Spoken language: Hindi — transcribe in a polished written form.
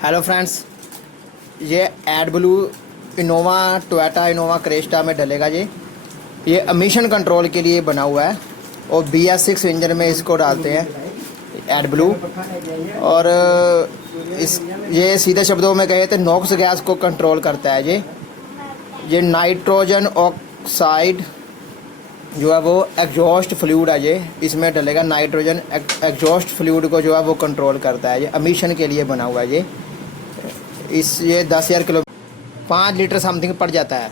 हेलो फ्रेंड्स, ये एडब्लू इनोवा टोयोटा इनोवा क्रेस्टा में डलेगा जी। ये एमिशन कंट्रोल के लिए बना हुआ है और BS6 इंजन में इसको डालते हैं एडब्लू। और इस ये सीधे शब्दों में कहे तो नॉक्स गैस को कंट्रोल करता है ये नाइट्रोजन ऑक्साइड जो है वो एग्जॉस्ट फ्लूइड है। ये इसमें डलेगा नाइट्रोजन एग्जॉस्ट फ्लूइड को जो है वो कंट्रोल करता है। ये एमिशन के लिए बना हुआ है ये 10,000 किलो 5 लीटर समथिंग पड़ जाता है।